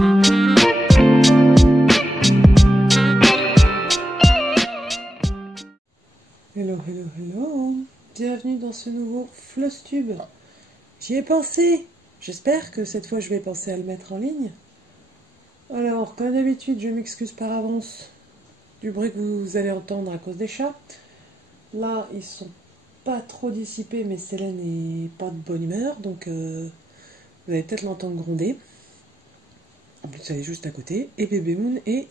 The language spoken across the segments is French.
Hello, hello, hello. Bienvenue dans ce nouveau Flosstube. J'y ai pensé. J'espère que cette fois je vais penser à le mettre en ligne. Alors, comme d'habitude, je m'excuse par avance du bruit que vous allez entendre à cause des chats. Là, ils sont pas trop dissipés, mais Célène n'est pas de bonne humeur, donc vous allez peut-être l'entendre gronder. En plus, elle est juste à côté. Et bébé Moon est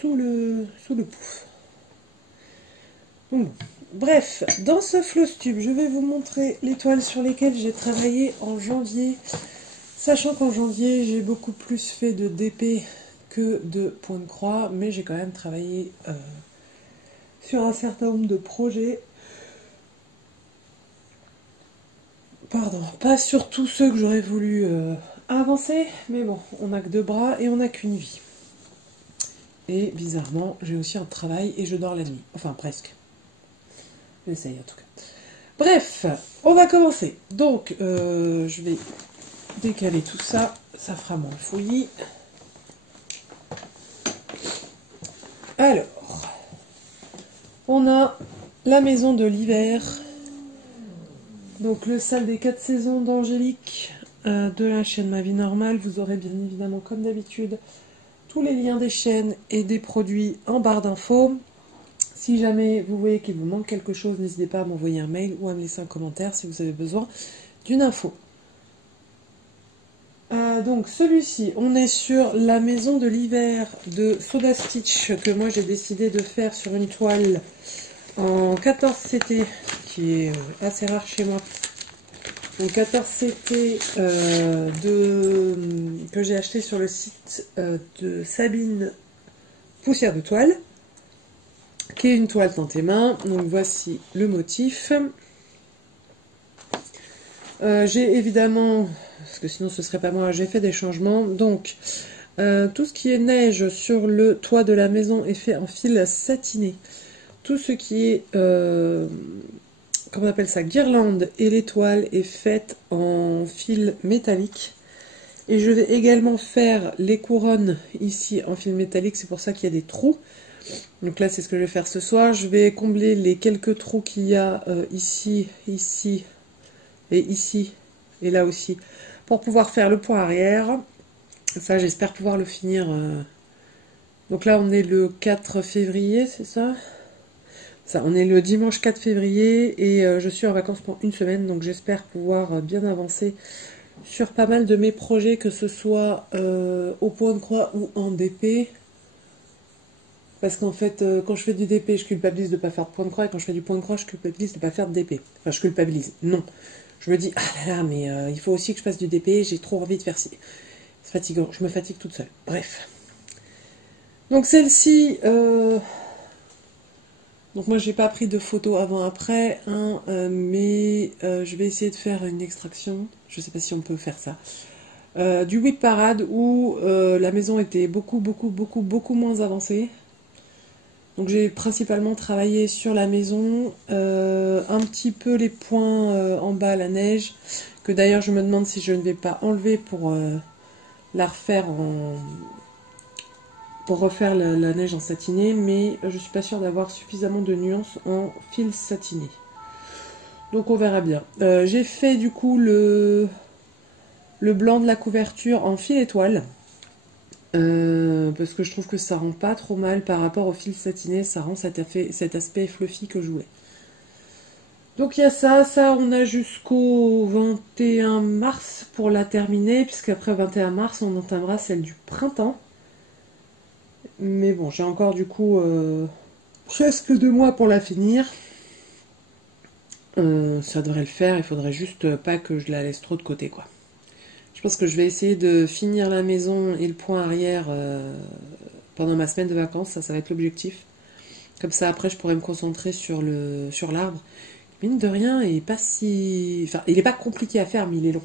sous le pouf. Bref, dans ce Flosstube, je vais vous montrer les toiles sur lesquelles j'ai travaillé en janvier. Sachant qu'en janvier, j'ai beaucoup plus fait de DP que de points de croix, mais j'ai quand même travaillé sur un certain nombre de projets. Pardon, pas sur tous ceux que j'aurais voulu avancer, mais bon, on n'a que 2 bras et on n'a qu'une vie. Et bizarrement, j'ai aussi un travail et je dors la nuit, enfin presque. J'essaye en tout cas. Bref, on va commencer. Donc, je vais décaler tout ça. Ça fera moins fouillis. Alors, on a la maison de l'hiver. Donc, le salle des 4 saisons d'Angélique de la chaîne Ma Vie Normale. Vous aurez bien évidemment, comme d'habitude, tous les liens des chaînes et des produits en barre d'infos. Si jamais vous voyez qu'il vous manque quelque chose, n'hésitez pas à m'envoyer un mail ou à me laisser un commentaire si vous avez besoin d'une info. Donc celui-ci, on est sur la maison de l'hiver de Soda Stitch que moi j'ai décidé de faire sur une toile en 14 CT qui est assez rare chez moi. Donc 14 CT que j'ai acheté sur le site de Sabine Poussière de Toile, qui est une toile dans tes mains. Donc voici le motif. J'ai évidemment, parce que sinon ce serait pas moi, j'ai fait des changements. Donc tout ce qui est neige sur le toit de la maison est fait en fil satiné. Tout ce qui est, comment on appelle ça, guirlande et l'étoile est faite en fil métallique. Et je vais également faire les couronnes ici en fil métallique, c'est pour ça qu'il y a des trous. Donc là, c'est ce que je vais faire ce soir. Je vais combler les quelques trous qu'il y a ici, ici et ici, et là aussi, pour pouvoir faire le point arrière. Ça, j'espère pouvoir le finir. Donc là, on est le 4 février, c'est ça? Ça, on est le dimanche 4 février et je suis en vacances pour une semaine, donc j'espère pouvoir bien avancer sur pas mal de mes projets, que ce soit au point de croix ou en DP. Parce qu'en fait, quand je fais du DP, je culpabilise de ne pas faire de point de croix, et quand je fais du point de croix, je culpabilise de ne pas faire de DP. Enfin, je culpabilise, non. Je me dis, ah là là, mais il faut aussi que je fasse du DP, j'ai trop envie de faire ci. C'est fatigant, je me fatigue toute seule. Bref. Donc celle-ci, donc moi j'ai pas pris de photos avant-après, hein, mais je vais essayer de faire une extraction, je sais pas si on peut faire ça. Du Whip Parade où la maison était beaucoup moins avancée. Donc j'ai principalement travaillé sur la maison, un petit peu les points en bas à la neige, que d'ailleurs je me demande si je ne vais pas enlever pour la refaire pour refaire la neige en satiné, mais je suis pas sûre d'avoir suffisamment de nuances en fil satiné. Donc on verra bien. J'ai fait du coup le blanc de la couverture en fil étoile. Parce que je trouve que ça rend pas trop mal par rapport au fil satiné, ça rend cet aspect fluffy que je voulais. Donc il y a ça on a jusqu'au 21 mars pour la terminer, puisqu'après 21 mars on entamera celle du printemps. Mais bon, j'ai encore du coup presque 2 mois pour la finir. Ça devrait le faire, il faudrait juste pas que je la laisse trop de côté, quoi. Je pense que je vais essayer de finir la maison et le point arrière pendant ma semaine de vacances, ça va être l'objectif. Comme ça, après, je pourrais me concentrer sur l'arbre. Mine de rien, il est pas si... Enfin, il n'est pas compliqué à faire, mais il est long.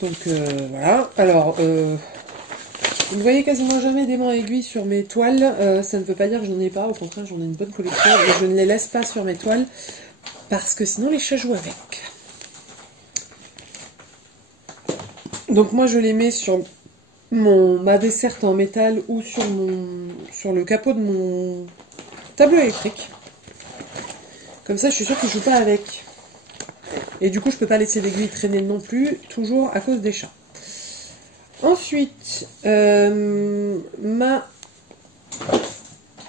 Donc, voilà. Alors, vous ne voyez quasiment jamais d'aimants aiguilles sur mes toiles. Ça ne veut pas dire que je n'en ai pas. Au contraire, j'en ai une bonne collection. Et je ne les laisse pas sur mes toiles, parce que sinon, les chats jouent avec. Donc moi je les mets sur ma desserte en métal ou sur le capot de mon tableau électrique. Comme ça je suis sûre qu'ils ne jouent pas avec. Et du coup je peux pas laisser l'aiguille traîner non plus, toujours à cause des chats. Ensuite, ma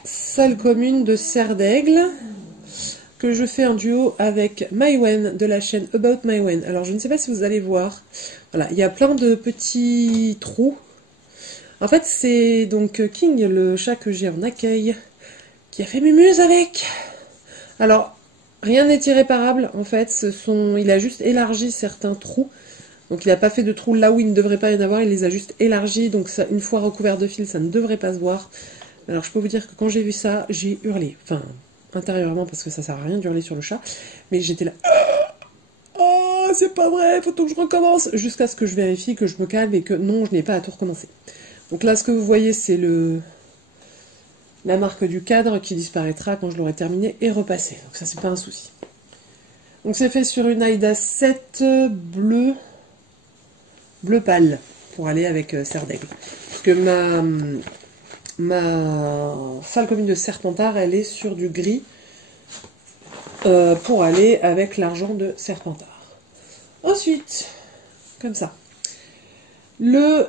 salle commune de serre d'aigle, que je fais en duo avec Mywen de la chaîne About Mywen. Alors je ne sais pas si vous allez voir, voilà, il y a plein de petits trous. En fait c'est donc King, le chat que j'ai en accueil, qui a fait mumuse avec. Alors rien n'est irréparable en fait, il a juste élargi certains trous. Donc il n'a pas fait de trous là où il ne devrait pas y en avoir, il les a juste élargis, donc ça, une fois recouvert de fil, ça ne devrait pas se voir. Alors je peux vous dire que quand j'ai vu ça, j'ai hurlé. Enfin, intérieurement, parce que ça sert à rien d'hurler sur le chat. Mais j'étais là, oh, c'est pas vrai, faut que je recommence. Jusqu'à ce que je vérifie, que je me calme et que non, je n'ai pas à tout recommencer. Donc là, ce que vous voyez, c'est la marque du cadre qui disparaîtra quand je l'aurai terminé et repassé. Donc ça, c'est pas un souci. Donc c'est fait sur une Aïda 7 bleu pâle, pour aller avec serre d'aigle. Parce que ma salle commune de Serpentard, elle est sur du gris pour aller avec l'argent de Serpentard. Ensuite, comme ça, mon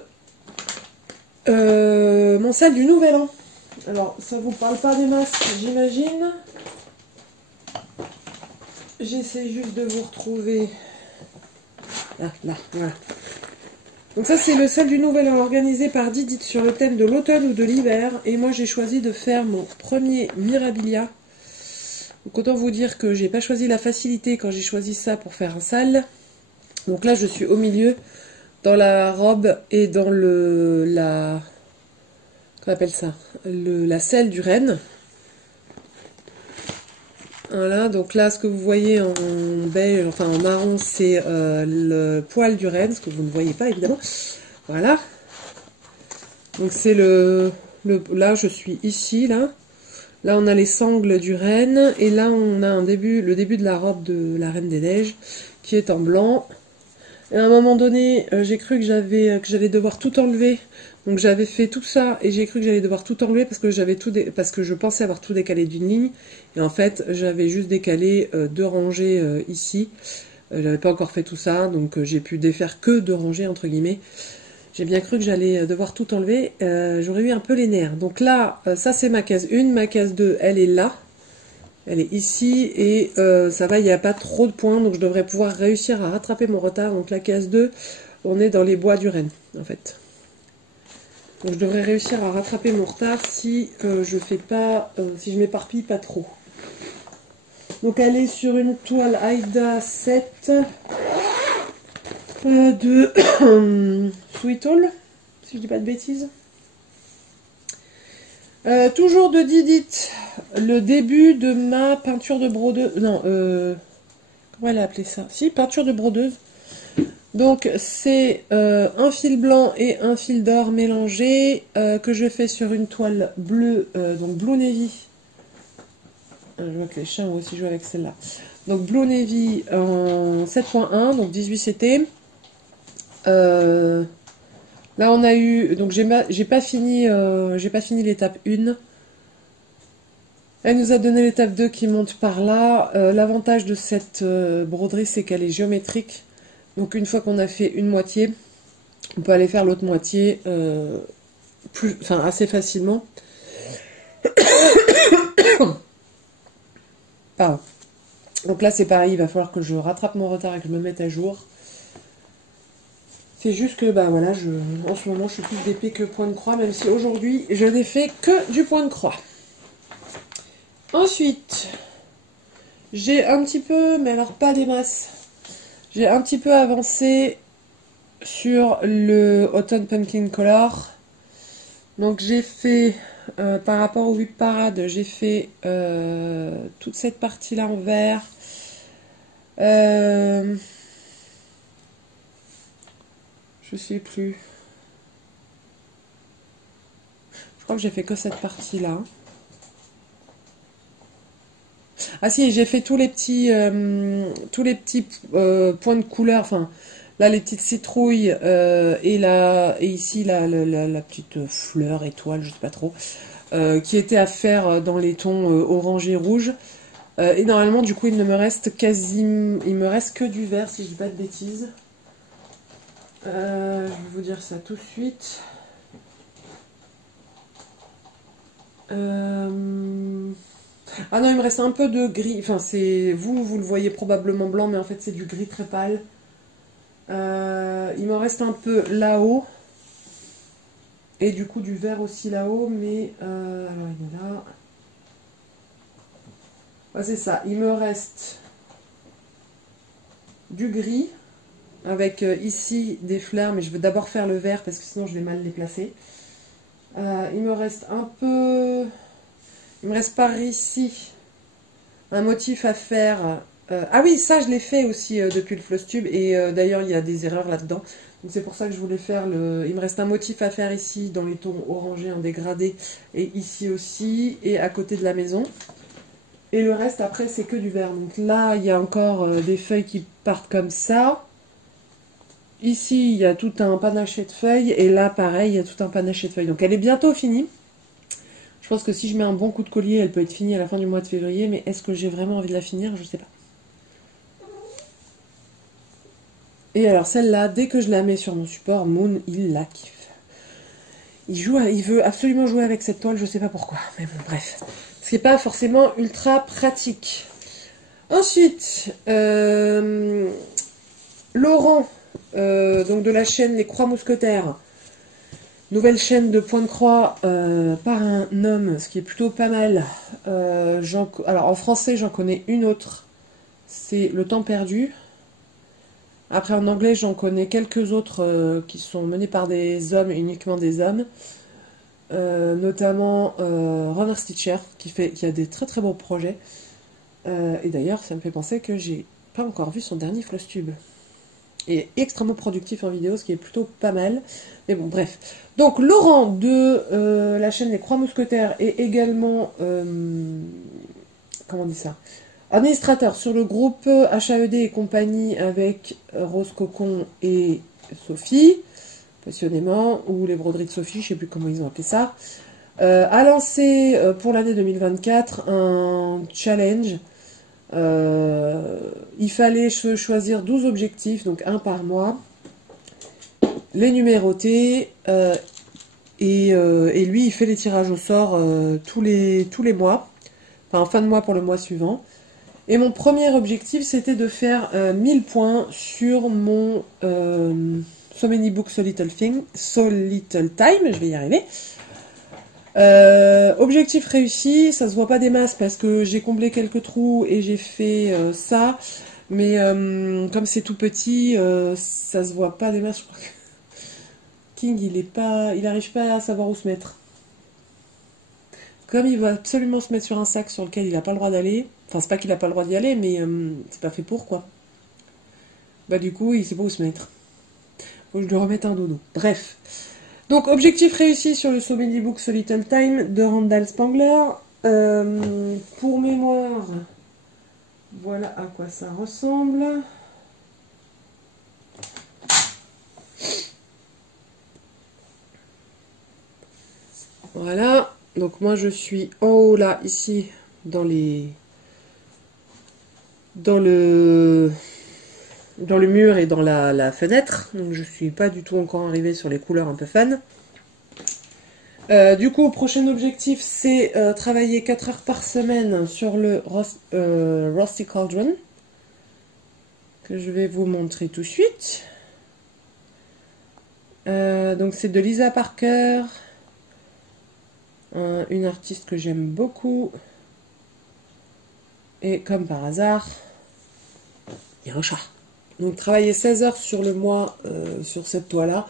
salle du Nouvel An. Alors, ça vous parle pas des masses, j'imagine. J'essaie juste de vous retrouver. Ah, là, voilà. Donc ça c'est le salle du Nouvel An organisé par Didit sur le thème de l'automne ou de l'hiver. Et moi j'ai choisi de faire mon premier Mirabilia. Donc autant vous dire que j'ai pas choisi la facilité quand j'ai choisi ça pour faire un salle. Donc là je suis au milieu, dans la robe et dans qu'on appelle ça, la selle du renne. Voilà, donc là ce que vous voyez en beige, enfin en marron, c'est le poil du renne, ce que vous ne voyez pas évidemment. Voilà. Donc c'est là je suis ici, là. Là on a les sangles du renne, et là on a le début de la robe de la Reine des Neiges, qui est en blanc. Et à un moment donné, j'ai cru que j'allais devoir tout enlever. Donc j'avais fait tout ça et j'ai cru que j'allais devoir tout enlever parce que parce que je pensais avoir tout décalé d'une ligne. Et en fait, j'avais juste décalé 2 rangées ici. J'avais pas encore fait tout ça, donc j'ai pu défaire que 2 rangées entre guillemets. J'ai bien cru que j'allais devoir tout enlever. J'aurais eu un peu les nerfs. Donc là, ça c'est ma case 1. Ma case 2, elle est là. Elle est ici et ça va, il n'y a pas trop de points, donc je devrais pouvoir réussir à rattraper mon retard. Donc la case 2, on est dans les bois du renne, en fait. Donc je devrais réussir à rattraper mon retard si si je m'éparpille pas trop. Donc elle est sur une toile Aïda 7 de Sweet Hall, si je dis pas de bêtises. Toujours de Didit, le début de ma peinture de brodeuse. Non, comment elle a appelé ça? Si, peinture de brodeuse. Donc c'est un fil blanc et un fil d'or mélangé que je fais sur une toile bleue, donc Blue Navy. Je vois que les chats ont aussi joué avec celle-là. Donc Blue Navy en 7.1, donc 18 CT. Là on a eu, donc j'ai pas fini l'étape 1. Elle nous a donné l'étape 2 qui monte par là. L'avantage de cette broderie, c'est qu'elle est géométrique. Donc une fois qu'on a fait une moitié, on peut aller faire l'autre moitié assez facilement. Pardon. Donc là c'est pareil, il va falloir que je rattrape mon retard et que je me mette à jour. C'est juste que bah voilà, en ce moment je suis plus d'épée que point de croix, même si aujourd'hui je n'ai fait que du point de croix. Ensuite, j'ai un petit peu, mais alors pas des masses, j'ai un petit peu avancé sur le Autumn Pumpkin Color. Donc j'ai fait, par rapport au Whip Parade, j'ai fait toute cette partie-là en vert. Je sais plus. Je crois que j'ai fait que cette partie-là. Ah si, j'ai fait tous les petits points de couleur, enfin Là, les petites citrouilles et ici la petite fleur, étoile, je sais pas trop, qui était à faire dans les tons orange et rouge. Et normalement, du coup, il ne me reste il me reste que du vert, si je dis pas de bêtises. Je vais vous dire ça tout de suite. Ah non, il me reste un peu de gris. Enfin, vous le voyez probablement blanc, mais en fait, c'est du gris très pâle. Il me reste un peu là-haut. Et du coup, du vert aussi là-haut, mais... alors, il est là. Ouais, c'est ça. Il me reste du gris, avec ici des fleurs, mais je vais d'abord faire le vert, parce que sinon, je vais mal les placer. Il me reste un peu... Il me reste par ici un motif à faire. Ah oui, ça je l'ai fait aussi depuis le Flosstube. Et d'ailleurs, il y a des erreurs là-dedans. Donc c'est pour ça que je voulais faire le... Il me reste un motif à faire ici dans les tons orangés en dégradé. Et ici aussi. Et à côté de la maison. Et le reste après c'est que du vert. Donc là, il y a encore des feuilles qui partent comme ça. Ici, il y a tout un panaché de feuilles. Et là, pareil, il y a tout un panaché de feuilles. Donc elle est bientôt finie. Je pense que si je mets un bon coup de collier, elle peut être finie à la fin du mois de février, mais est-ce que j'ai vraiment envie de la finir? Je sais pas. Et alors celle-là, dès que je la mets sur mon support, Moon, il la kiffe. Il veut absolument jouer avec cette toile, je sais pas pourquoi, mais bon, bref. Ce qui n'est pas forcément ultra pratique. Ensuite, Laurent, donc de la chaîne Les Croix Mousquetaires. Nouvelle chaîne de point de croix par un homme, ce qui est plutôt pas mal. Alors en français, j'en connais une autre. C'est Le Temps Perdu. Après en anglais, j'en connais quelques autres qui sont menées par des hommes, uniquement des hommes. Notamment Runner Stitcher, qui a des très très beaux projets. Et d'ailleurs, ça me fait penser que j'ai pas encore vu son dernier Flosstube. Et extrêmement productif en vidéo, ce qui est plutôt pas mal. Mais bon, bref. Donc, Laurent de la chaîne Les Croix Mousquetaires est également... comment on dit ça? Administrateur sur le groupe HAED et compagnie avec Rose Cocon et Sophie, passionnément, ou les broderies de Sophie, je sais plus comment ils ont appelé ça. A lancé pour l'année 2024 un challenge. Il fallait choisir 12 objectifs, donc un par mois, les numéroter, et lui il fait les tirages au sort tous les mois, enfin en fin de mois pour le mois suivant. Et mon premier objectif c'était de faire 1000 points sur mon So Many Books, So Little Thing, So Little Time, je vais y arriver. Objectif réussi, ça se voit pas des masses parce que j'ai comblé quelques trous et j'ai fait ça, mais comme c'est tout petit, ça se voit pas des masses. Je crois que King il arrive pas à savoir où se mettre. Comme il va absolument se mettre sur un sac sur lequel il a pas le droit d'aller, enfin c'est pas qu'il a pas le droit d'y aller, mais c'est pas fait pour quoi. Bah du coup il sait pas où se mettre. Faut que je lui remette un dodo. Bref. Donc, objectif réussi sur le So Many Books, So Little Time de Randall Spangler. Pour mémoire, voilà à quoi ça ressemble. Voilà. Donc, moi, je suis en haut, là, ici, dans le mur et dans la fenêtre. Donc, je suis pas du tout encore arrivée sur les couleurs un peu fun. Du coup, prochain objectif, c'est travailler 4 heures par semaine sur le Rusty Cauldron, que je vais vous montrer tout de suite. Donc c'est de Lisa Parker, une artiste que j'aime beaucoup. Et comme par hasard, il y a un chat. Donc travailler 16 heures sur le mois sur cette toile-là.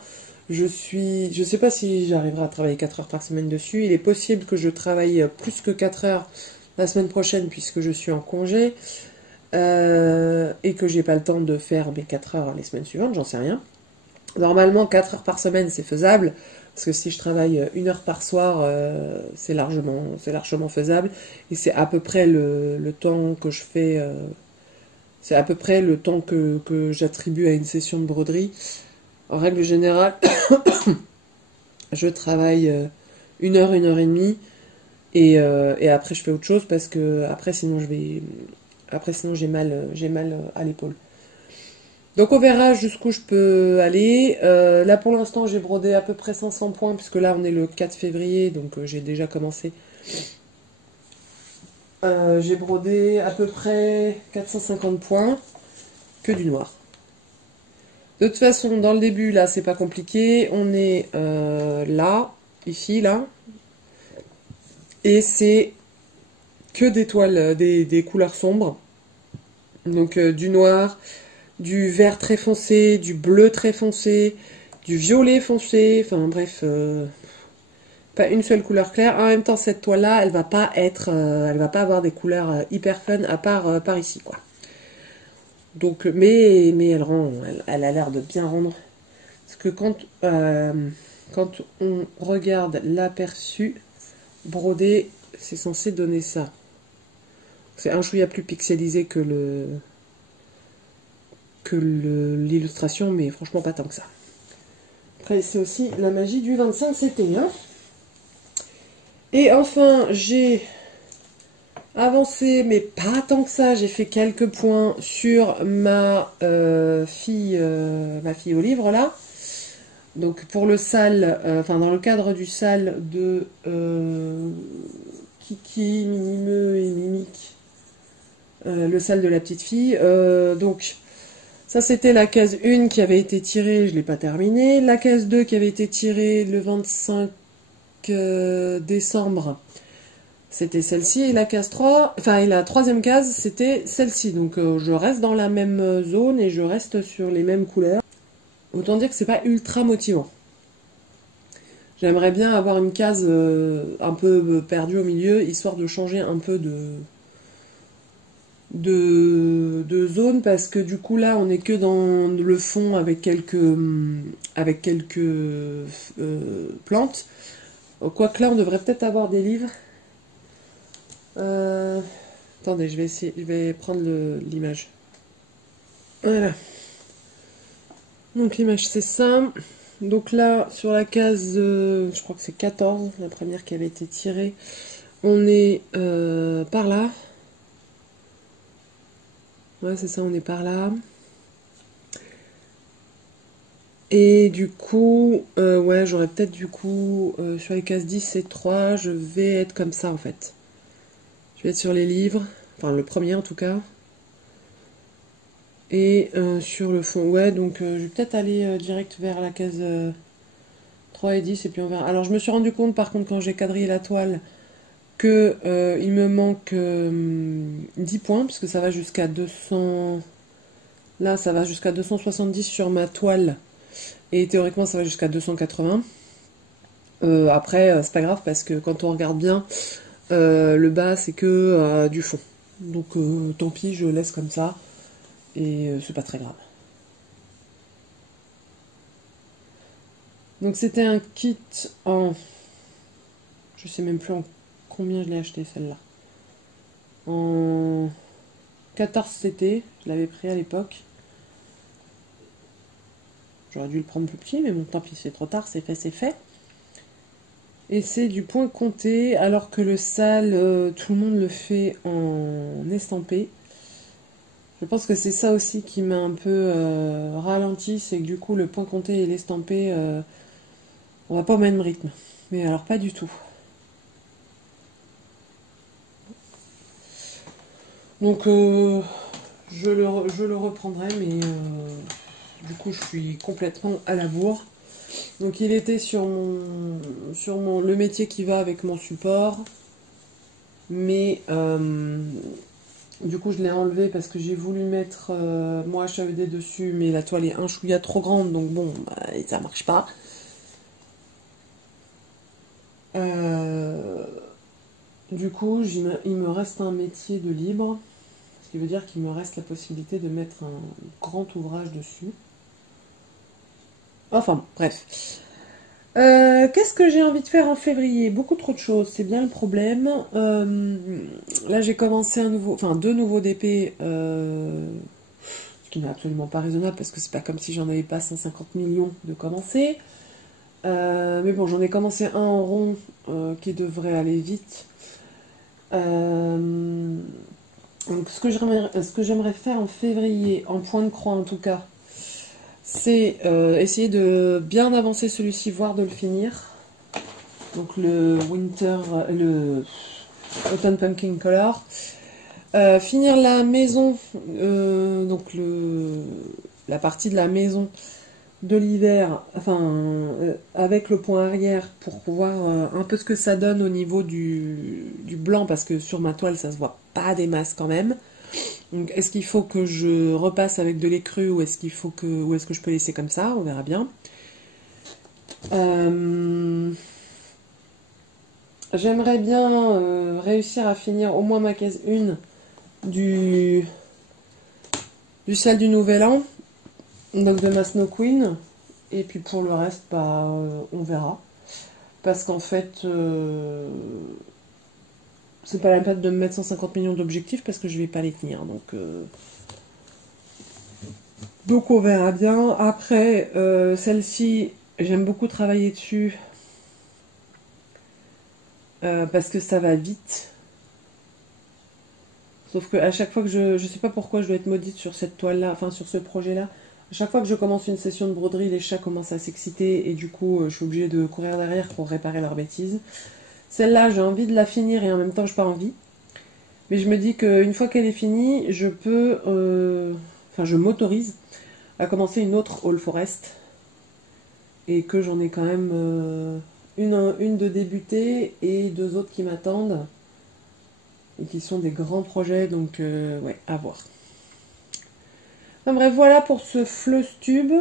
Je sais pas si j'arriverai à travailler 4 heures par semaine dessus. Il est possible que je travaille plus que 4 heures la semaine prochaine puisque je suis en congé et que j'ai pas le temps de faire mes 4 heures les semaines suivantes, j'en sais rien. Normalement 4 heures par semaine c'est faisable parce que si je travaille 1 heure par soir c'est largement faisable et c'est à peu près le temps que je fais C'est à peu près le temps que j'attribue à une session de broderie. En règle générale, je travaille 1 heure, 1 heure et demie. Et après, je fais autre chose parce que après, sinon, j'ai mal à l'épaule. Donc, on verra jusqu'où je peux aller. Là, pour l'instant, j'ai brodé à peu près 500 points, puisque là, on est le 4 février, donc j'ai déjà commencé. J'ai brodé à peu près 450 points, que du noir. De toute façon, dans le début, là, c'est pas compliqué. On est là, ici, là. Et c'est que des toiles, des couleurs sombres. Donc du noir, du vert très foncé, du bleu très foncé, du violet foncé, enfin bref, pas une seule couleur claire. En même temps, cette toile-là, elle va pas avoir des couleurs hyper fun à part par ici, quoi. Donc, mais elle a l'air de bien rendre. Parce que quand on regarde l'aperçu brodé, c'est censé donner ça. C'est un chouïa plus pixelisé que l'illustration, mais franchement pas tant que ça. Après, c'est aussi la magie du 25 CT. Hein. Et enfin, j'ai avancé, mais pas tant que ça. J'ai fait quelques points sur ma fille au livre, là. Donc, pour le sale, dans le cadre du sale de Kiki, Minimeux et Mimique. Le sale de la petite fille. Donc, ça c'était la case 1 qui avait été tirée, je ne l'ai pas terminée. La case 2 qui avait été tirée le 25 décembre, c'était celle-ci. Et la case 3, et la troisième case, c'était celle-ci. Donc je reste dans la même zone et je reste sur les mêmes couleurs. Autant dire que c'est pas ultra motivant. J'aimerais bien avoir une case un peu perdue au milieu, histoire de changer un peu de zone, parce que du coup là on est que dans le fond avec quelques plantes. Quoique là on devrait peut-être avoir des livres. Attendez, je vais prendre l'image. Voilà. Donc l'image c'est ça. Donc là sur la case, je crois que c'est 14, la première qui avait été tirée, on est par là. Ouais, c'est ça, on est par là. Et du coup, ouais, j'aurais peut-être du coup, sur les cases 10 et 3, je vais être comme ça en fait. Je vais être sur les livres, enfin le premier en tout cas. Et sur le fond, ouais, donc je vais peut-être aller direct vers la case 3 et 10 et puis on verra. Alors je me suis rendu compte par contre quand j'ai quadrillé la toile que il me manque 10 points, puisque ça va jusqu'à 200... Là, ça va jusqu'à 270 sur ma toile, et théoriquement, ça va jusqu'à 280. Après, c'est pas grave, parce que quand on regarde bien, le bas, c'est que du fond. Donc, tant pis, je laisse comme ça, et c'est pas très grave. Donc, c'était un kit en... Je sais même plus en combien je l'ai acheté, celle-là. En 14 CT, je l'avais pris à l'époque. J'aurais dû le prendre plus petit, mais bon, tant pis, c'est trop tard, c'est fait, c'est fait. Et c'est du point compté, alors que le sale, tout le monde le fait en estampé. Je pense que c'est ça aussi qui m'a un peu ralenti, c'est que du coup, le point compté et l'estampé, on va pas au même rythme. Mais alors, pas du tout. Donc, je le reprendrai, mais du coup, je suis complètement à la bourre. Donc, il était sur le métier qui va avec mon support. Mais, du coup, je l'ai enlevé parce que j'ai voulu mettre mon HAED dessus, mais la toile est un chouïa trop grande, donc bon, bah, ça marche pas. Du coup, il me reste un métier de libre, ce qui veut dire qu'il me reste la possibilité de mettre un grand ouvrage dessus. Enfin, bref. Qu'est-ce que j'ai envie de faire en février? Beaucoup trop de choses, c'est bien le problème. Là, j'ai commencé deux nouveaux DP qui n'est absolument pas raisonnable, parce que c'est pas comme si j'en avais pas 150 millions de commencer. Mais bon, j'en ai commencé un en rond qui devrait aller vite. Donc ce que j'aimerais faire en février, en point de croix en tout cas, c'est essayer de bien avancer celui-ci, voire de le finir. Donc le Autumn Pumpkin Color. Finir la maison, donc la partie de la maison de l'hiver, enfin avec le point arrière pour voir un peu ce que ça donne au niveau du blanc, parce que sur ma toile ça se voit pas des masses quand même. Donc est-ce qu'il faut que je repasse avec de l'écru ou est-ce que je peux laisser comme ça, on verra bien. J'aimerais bien réussir à finir au moins ma case 1 du ciel du Nouvel An, donc de ma Snow Queen, et puis pour le reste, bah, on verra. Parce qu'en fait, c'est pas la peine de me mettre 150 millions d'objectifs parce que je vais pas les tenir. Donc on verra bien. Après, celle-ci, j'aime beaucoup travailler dessus. Parce que ça va vite. Sauf que à chaque fois que je sais pas pourquoi je dois être maudite sur cette toile-là, enfin sur ce projet-là. À chaque fois que je commence une session de broderie, les chats commencent à s'exciter et du coup, je suis obligée de courir derrière pour réparer leurs bêtises. Celle-là, j'ai envie de la finir et en même temps, je pas envie. Mais je me dis qu'une fois qu'elle est finie, je peux, enfin, je m'autorise à commencer une autre All Forest et que j'en ai quand même une de débutée et 2 autres qui m'attendent. Et qui sont des grands projets, donc ouais, à voir. Enfin, bref, voilà pour ce Fleuse Tube.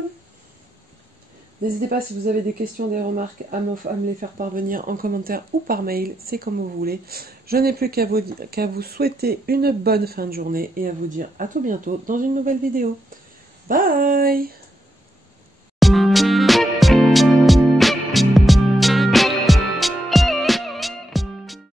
N'hésitez pas si vous avez des questions, des remarques, à me les faire parvenir en commentaire ou par mail, c'est comme vous voulez. Je n'ai plus qu'à vous souhaiter une bonne fin de journée et à vous dire à tout bientôt dans une nouvelle vidéo. Bye!